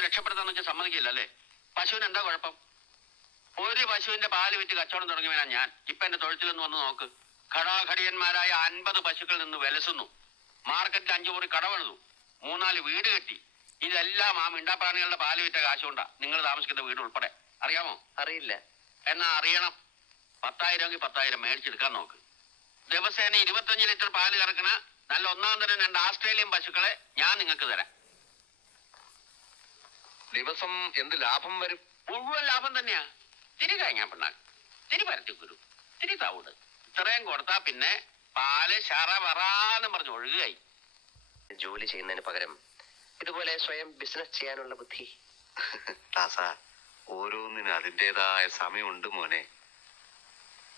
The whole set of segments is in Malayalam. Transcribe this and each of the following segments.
ഒന്ന് രക്ഷപ്പെടുത്താന്ന് വെച്ചാൽ സമ്മതിക്കില്ല അല്ലേ? പശുവിന് എന്താ കുഴപ്പം? ഒരു പശുവിന്റെ പാല് വിറ്റ് കച്ചവടം തുടങ്ങിയവനാ ഞാൻ. ഇപ്പൊ എന്റെ തൊഴുത്തിലൊന്ന് വന്ന് നോക്ക്. ഘടാഘടിയന്മാരായ 50 പശുക്കൾ നിന്ന് വിലസുന്നു. മാർക്കറ്റിൽ 5 മുറി കടവെഴുതു, 3-4 വീട് കെട്ടി. ഇതെല്ലാം ആ മിണ്ടാപ്രാണികളുടെ പാല് വിറ്റ കാശുകൊണ്ടാ. നിങ്ങൾ താമസിക്കുന്ന വീട് ഉൾപ്പെടെ. അറിയാമോ? അറിയില്ല. എന്നാ അറിയണം. 10,000 10,000 മേടിച്ചെടുക്കാൻ നോക്ക്. ദിവസേന 25 ലിറ്റർ പാല് കറക്കണ നല്ല ഒന്നാം തരം 2 ആസ്ട്രേലിയൻ പശുക്കളെ ഞാൻ നിങ്ങൾക്ക് തരാം. ദിവസം എന്ത് ലാഭം വരും? മുഴുവൻ ലാഭം തന്നെയാ. തിരി കഴിഞ്ഞാ പിണ്ണാക്ക്, തിരി പരത്തിക്കുരു, തിരി തവിട്, ഇത്രയും കൊടുത്താ പിന്നെ പാല് ശറ വറാന്ന് പറഞ്ഞ് ഒഴുകുകയായി. ജോലി ചെയ്യുന്നതിന് പകരം ഇതുപോലെ സ്വയം ബിസിനസ് ചെയ്യാനുള്ള ബുദ്ധി. ഓരോന്നിനും അതിൻ്റെതായ സമയമുണ്ട് മോനെ.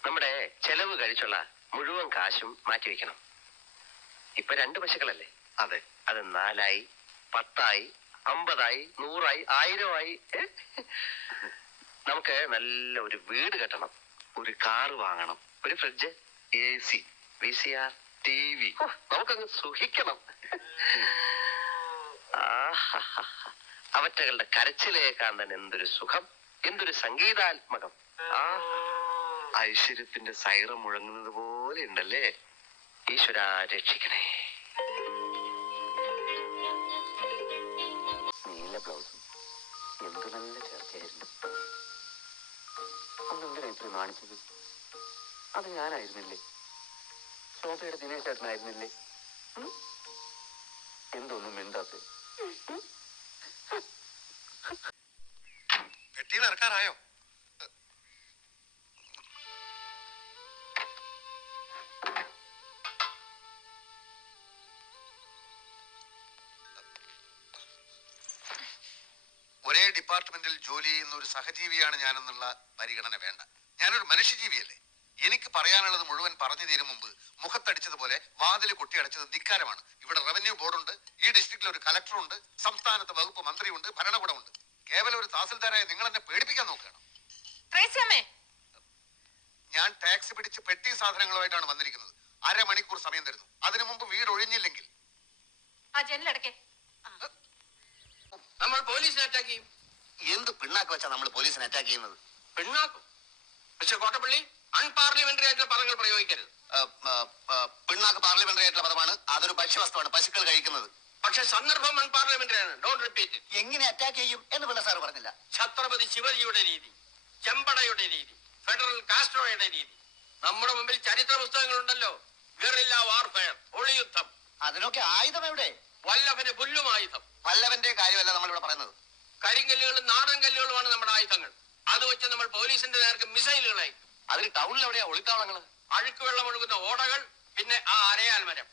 നമ്മുടെ ചെലവ് കഴിച്ചുള്ള മുഴുവൻ കാശും മാറ്റിവെക്കണം. ഇപ്പൊ 2 പശുക്കളല്ലേ? അതെ. അത് 4 10 50 100 1000 നമുക്ക് നല്ല ഒരു വീട് കെട്ടണം, ഒരു കാറ് വാങ്ങണം, ഒരു ഫ്രിഡ്ജ്, AC, VCR, TV. നമുക്കങ്ങ് സുഖിക്കണം. അവറ്റകളുടെ കരച്ചിലേക്കാൻ തന്നെ എന്തൊരു സുഖം, എന്തൊരു സംഗീതാത്മകം. ഐശ്വര്യത്തിന്റെ സൈറം മുഴങ്ങുന്നത് പോലെ ഉണ്ടല്ലേ? ഈശ്വര രക്ഷിക്കണേ. നീല ബ്ലൗസും എന്ത് നല്ല ചേർച്ചയായിരുന്നു. അന്നെന്തിനാ ഇത്ര കാണിച്ചത്? അത് ഞാനായിരുന്നില്ലേ? ശോഭയുടെ ദിനേശ് ചേട്ടനായിരുന്നില്ലേ? എന്തൊന്നും മിണ്ടാത്ത? പെട്ടിയിൽ ഇറക്കാറായോ? ഒരേ ഡിപ്പാർട്ട്മെന്റിൽ ജോലി ചെയ്യുന്ന ഒരു സഹജീവിയാണ് ഞാനെന്നുള്ള പരിഗണന വേണ്ട. ഞാനൊരു മനുഷ്യജീവിയല്ലേ? എനിക്ക് പറയാനുള്ളത് മുഴുവൻ പറഞ്ഞു തീരും മുമ്പ് മുഖത്തടിച്ചതുപോലെ വാതിൽ കൊട്ടിയടച്ചത് ധിക്കാരമാണ്. ഇവിടെ റവന്യൂ ബോർഡുണ്ട്, ഈ ഡിസ്ട്രിക്റ്റിൽ ഒരു കലക്ടറുണ്ട്, സംസ്ഥാനത്ത് വകുപ്പ് മന്ത്രിയുണ്ട്, ഭരണകൂടമുണ്ട്. കേവലം ഒരു തഹസിൽദാരായ നിങ്ങൾ എന്നെ പേടിപ്പിക്കാൻ നോക്കുകയാണ്. ഞാൻ ടാക്സ് പിടിച്ച് പെട്ടി സാധനങ്ങളുമായിട്ടാണ് വന്നിരിക്കുന്നത്. 1/2 മണിക്കൂർ സമയം തരുന്നു. അതിനു മുമ്പ് വീട് ഒഴിഞ്ഞില്ലെങ്കിൽ നമ്മൾ പോലീസിനെ അറ്റാക്ക് ചെയ്യും. എന്ത് പിണ്ണാക്ക് വെച്ചാ നമ്മൾ പോലീസിനെ അറ്റാക്ക് ചെയ്യുന്നത്? പിണ്ണാക്കും. മിസ്റ്റർ കോട്ടപ്പള്ളി, അൺപാർലമെന്ററി ആയിട്ടുള്ള പദങ്ങൾ പ്രയോഗിക്കരുത്. പിണ്ണാക്ക് പാർലമെന്ററി ആയിട്ടുള്ള പദമാണ്. അതൊരു ഭക്ഷ്യവസ്തുവാണ്, പശുക്കൾ കഴിക്കുന്നത്. പക്ഷെ സന്ദർഭം അൺപാർലമെന്ററി ആണ്. Don't repeat. എങ്ങനെ അറ്റാക്ക് ചെയ്യും എന്ന് പിള്ള സാർ പറഞ്ഞില്ല. ഛത്രപതി ശിവജിയുടെ രീതി, ചെമ്പടയുടെ രീതി, ഫെഡറൽ കാസ്ട്രോയുടെ രീതി. നമ്മുടെ മുമ്പിൽ ചരിത്ര പുസ്തകങ്ങളുണ്ടല്ലോ. Guerrilla warfare, ഒളിയുദ്ധം. അതിനൊക്കെ ആയുധം എവിടെ? വല്ലഭന് പുല്ലും ആയുധം. വല്ലവന്റെ കാര്യമല്ല നമ്മൾ ഇവിടെ പറയുന്നത്. കരിങ്കല്ലുകളും നാടൻ കല്ലുകളുമാണ് നമ്മുടെ ആയുധങ്ങൾ. അത് വെച്ച് നമ്മൾ പോലീസിന്റെ നേർക്ക് മിസൈലുകളായി. അതിന് ടൗണിൽ എവിടെയാ ഒളിത്താവളങ്ങൾ? അഴുക്ക് വെള്ളം ഒഴുകുന്ന ഓടകൾ, പിന്നെ ആ അരയാൽ മരം.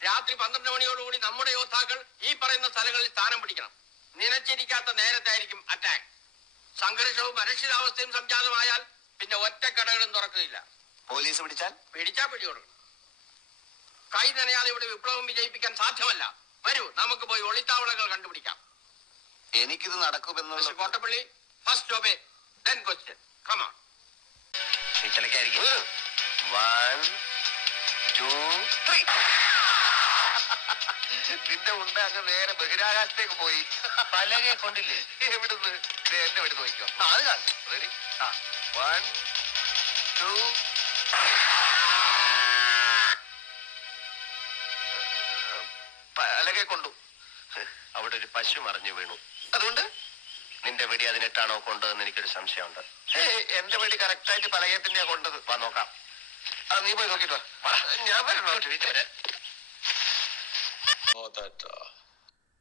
രാത്രി 12 മണിയോടുകൂടി നമ്മുടെ യോദ്ധാക്കൾ ഈ പറയുന്ന സ്ഥലങ്ങളിൽ സ്ഥാനം പിടിക്കണം. നിലച്ചിരിക്കാത്ത നേരത്തായിരിക്കും അറ്റാക്ക്. സംഘർഷവും അരക്ഷിതാവസ്ഥയും സംജാതമായാൽ പിന്നെ ഒറ്റക്കടകളും തുറക്കുകയില്ല. പോലീസ് പിടിച്ചാ പിടികൊടുക്കണം. കൈ നനയാതെ ഇവിടെ വിപ്ലവം വിജയിപ്പിക്കാൻ സാധ്യമല്ല. വരൂ, നമുക്ക് പോയി ഒളിത്താവളങ്ങൾ കണ്ടുപിടിക്കാം. എനിക്കിത് നടക്കുമെന്നുള്ള Kottappally, first obey, then question. Come on. 1 2 3. നിന്റെ ഉണ്ട് അങ്ങ് നേരെ ബഹിരാകാശത്തേക്ക് പോയി. പലകെ കൊണ്ടില്ലേ? എവിടുന്ന്? എന്നെ വിടുന്ന് നോക്കിക്കോ. അത് കാണും. റെഡി? 1 2. പലകെ കൊണ്ടു. അവിടെ ഒരു പശു മറിഞ്ഞു വീണു. അതുകൊണ്ട് നിന്റെ വെടി അതിനിട്ടാണോ കൊണ്ടതെന്ന് എനിക്കൊരു സംശയമുണ്ട്. എന്റെ വെടി കറക്റ്റായിട്ട് പലകത്തിന്റെയാ കൊണ്ടത്. വാ നോക്കാം. നീ പോയി നോക്കിട്ടോ. ഞാൻ വരണോ? Know that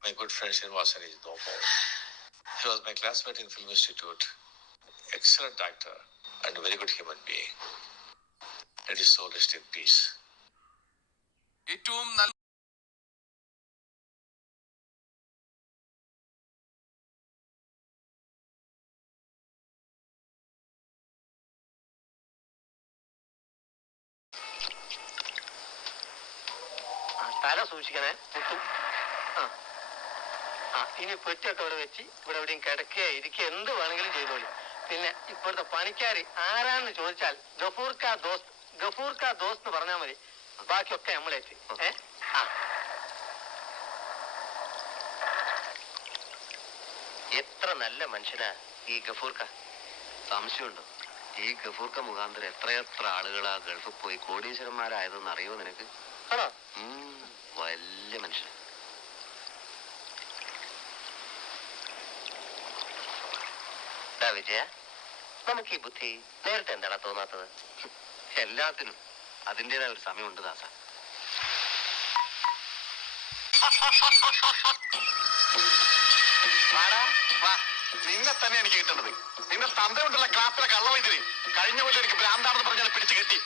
my good friend Srinivasan is no more. He was my classmate in Film Institute. Excellent actor and a very good human being. Let his soul rest in peace. ഏറ്റവും നല്ല തല സൂക്ഷിക്കണേ, മുട്ടും. ഇനി പെട്ടിയൊക്കെ ഇവിടെ വെച്ച് ഇവിടെ എവിടെയും കിടക്കുക ഇരിക്കുക എന്ത് വേണമെങ്കിലും ചെയ്തോളി. പിന്നെ ഇപ്പോഴത്തെ പണിക്കാരി ആരാന്ന് ചോദിച്ചാൽ ഗഫൂർ കാ ദോസ്ത് എന്ന് പറഞ്ഞാൽ മതി. ബാക്കിയൊക്കെ നമ്മളേറ്റ്. എത്ര നല്ല മനുഷ്യനാ ഈ ഗഫൂർക്ക. സംശയമുണ്ടോ? ഈ ഗഫൂർക്ക മുഖാന്തരം എത്രയെത്ര ആളുകളാ ഗൾഫിൽ പോയി കോടീശ്വരന്മാരായതെന്ന് അറിയോ നിനക്ക്? ആണോ? വലിയ മനുഷ്യൻ. വിജയ, നമുക്ക് ഈ ബുദ്ധി നേരത്തെ എന്താണ് തോന്നാത്തത്? എല്ലാത്തിനും അതിൻ്റെതായ ഒരു സമയമുണ്ട് ദാസ. നിന്നെ തന്നെ എനിക്ക് കിട്ടുന്നത്. നിന്റെ തന്ത കൊണ്ടുള്ള ക്ലാസ്സിലെ കള്ളവൈദ്യര് കഴിഞ്ഞ പോലെ എനിക്ക് ഭ്രാന്താണെന്ന് പറഞ്ഞാൽ പിടിച്ചു കെട്ടി.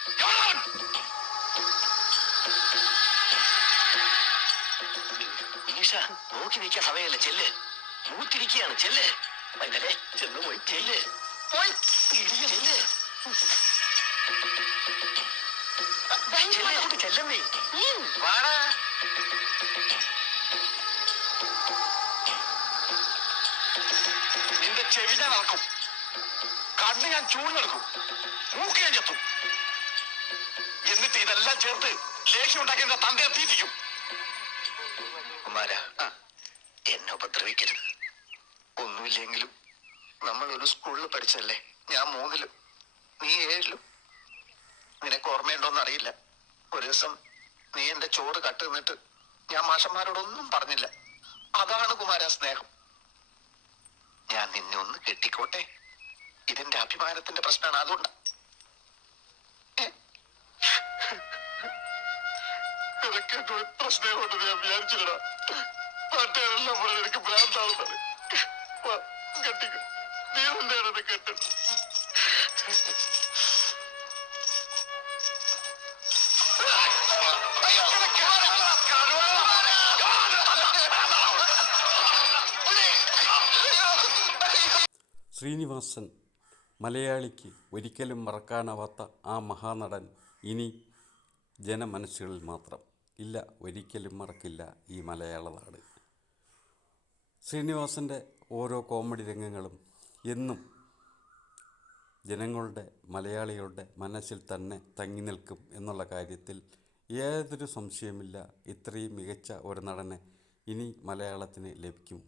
നോക്കി നിൽക്കാൻ സമയമല്ല, ചെല്ല്. മൂത്തിരിക്കുകയാണ്, ചെല്ല്. ചെന്ന് പോയി ചെല്ല്. ചെല്ലമ്മേ. വാടാ. നിന്റെ ചെവി ഞാൻ ഇറക്കും, കണ്ണ് ഞാൻ ചൂഴ്ന്നെടുക്കും, മൂക്ക് ഞാൻ ചത്തും. എന്നിട്ട് ഇതെല്ലാം ചേർത്ത് ലേഖ്യം ഉണ്ടാക്കി എന്റെ തന്തയെ തീറ്റിക്കും. കുമാര, എന്നെ ഉപദ്രവിക്കരുത്. ഒന്നുമില്ലെങ്കിലും നമ്മൾ ഒരു സ്കൂളിൽ പഠിച്ചല്ലേ. ഞാൻ 3-ലും, നീ 7-ലും. നിനക്ക് ഓർമ്മയുണ്ടോന്ന് അറിയില്ല. ഒരു ദിവസം നീ എന്റെ ചോറ് കട്ട് നിന്നിട്ട് ഞാൻ മാഷന്മാരോടൊന്നും പറഞ്ഞില്ല. അതാണ് കുമാര സ്നേഹം. ഞാൻ നിന്നെ ഒന്ന് കെട്ടിക്കോട്ടെ, ഇതിന്റെ അഭിമാനത്തിന്റെ പ്രശ്നമാണ്. അതുകൊണ്ട് നിനക്ക് എത്ര സ്നേഹമുണ്ടെന്ന് ഞാൻ വിചാരിച്ചില്ലടാ. മറ്റേതെല്ലാം പോലെ എനിക്ക് ഭ്രാന്താവുന്നത്. കെട്ടിക്കോ, നീ തന്നെയാണ് കെട്ടത്. ശ്രീനിവാസൻ മലയാളിക്ക് ഒരിക്കലും മറക്കാനാവാത്ത ആ മഹാനടൻ ഇനി ജനമനസ്സുകളിൽ മാത്രം. ഇല്ല, ഒരിക്കലും മറക്കില്ല ഈ മലയാള നാട്. ശ്രീനിവാസൻ്റെ ഓരോ കോമഡി രംഗങ്ങളും എന്നും ജനങ്ങളുടെ, മലയാളികളുടെ മനസ്സിൽ തന്നെ തങ്ങി നിൽക്കും എന്നുള്ള കാര്യത്തിൽ യാതൊരു സംശയമില്ല. ഇത്രയും മികച്ച ഒരു നടനെ ഇനി മലയാളത്തിന് ലഭിക്കും.